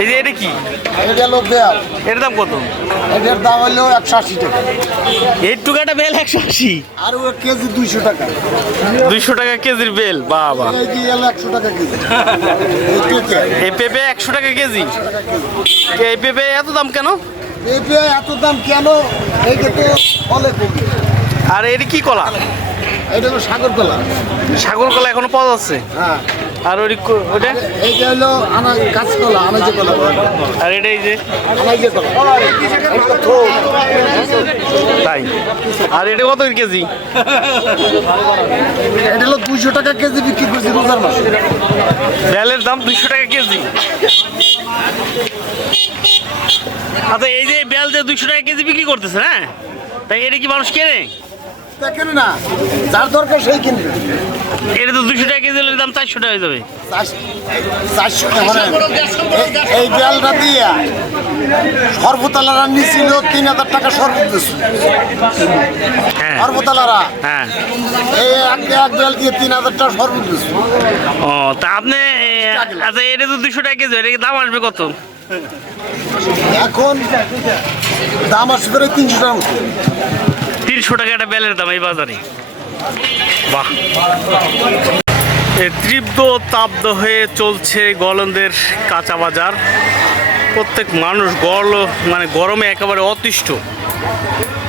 এই যে এটা কি? এটা বেল এর দাম কত? এটার দাম হলো একশো আশি টাকা। টুকাটা বেল একশো আশি। আর ও কেজি দুইশো টাকা। দুইশো টাকা কেজির বেল বাবা। একশো টাকা কেজি। এই পেঁপে। একশো টাকা কেজি? এই পেঁপে এত দাম কেন? পেঁপে এত দাম কেন? এইটা তো কমে আর এর কি কলা? এটা হলো সাগরতলা সাগর কলা এখনও পাওয়া যাচ্ছে? হ্যাঁ। আর ওই ওটা? এইটা হলো আনা কাঁচকলা আনাজে কলা আর এটা এই যে? আনাজে কলা তাই। আর এটা কত কেজি? এটা হলো দুইশো টাকা কেজি বিক্রি করছি রোজার মাসে। বেলের দাম দুইশো টাকা কেজি। আচ্ছা এই যে বেল যে দুইশো টাকা কেজি বিক্রি করতেছে হ্যাঁ তাই এটা কি মানুষ কেনে? না? যার দরকার সেই কিনবে। এটা তো দুইশো টাকা কেজি দাম চারশো টাকা হয়ে যাবে। চারশো- এই- এই বেলটা দিয়ে সর্বতলারা নিছিল তিন হাজার টাকা সর্বোচ্চ হ্যাঁ। সর্বতলারা। হ্যাঁ। এই এক এক বেল দিয়ে তিন হাজার টাকা সর্বোচ্চ ও তা আপনি আচ্ছা এটা তো দুশো টাকা কেজি এটা দাম আসবে কত? এখন দাম আসবে তিনশো টাকা তিনশো টাকা একটা বেলের দাম এই বাজারে। বাহ। তীব্র তাব্দ হয়ে চলছে গলন্দের কাঁচা বাজার। প্রত্যেক মানুষ গরল মানে গরমে একেবারে অতিষ্ঠ।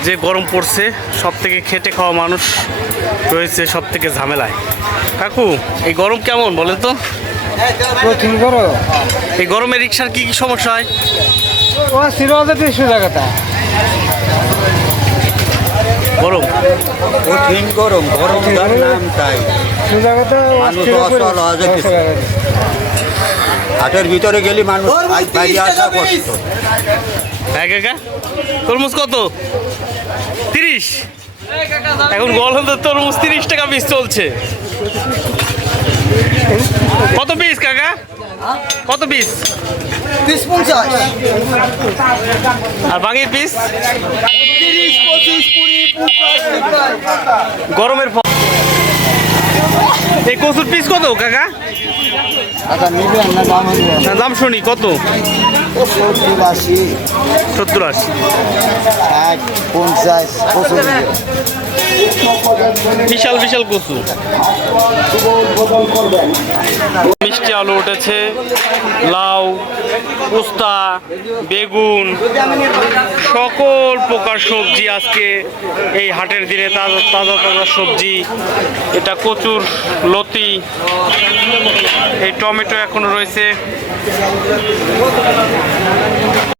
যে গরম পড়ছে সব থেকে খেটে খাওয়া মানুষ রয়েছে সব থেকে ঝামেলায়। কাকু এই গরম কেমন বলেন তো? এই গরমে রিক্সার কি কি সমস্যা হয়? ও ছিল টাকাটা গরম। কঠিন গরম গরম তার নাম তাই। মানুষ অসল হয়ে হাটের ভিতরে গেলে মানুষ বাইরে আসা কষ্ট। হ্যাঁ কাকা তরমুজ কত? তিরিশ? এখন গলন্দের তরমুজ তিরিশ টাকা পিস চলছে। কত পিস কাকা? কত পিস বিশ পঞ্চাশ। আর বাকি পিস গরমের ফল এই কচুর পিস কত কাকা? দাম শুনি কত? সত্তর আশি। সত্তর আশি। পঞ্চাশ বিশাল বিশাল কচু। মিষ্টি আলু উঠেছে, লাউ, উস্তা, বেগুন, সকল প্রকার সবজি আজকে এই হাটের দিনে তাজা তাজা তাজা সবজি। এটা কচুর লতি, এই টমেটো এখনও রয়েছে।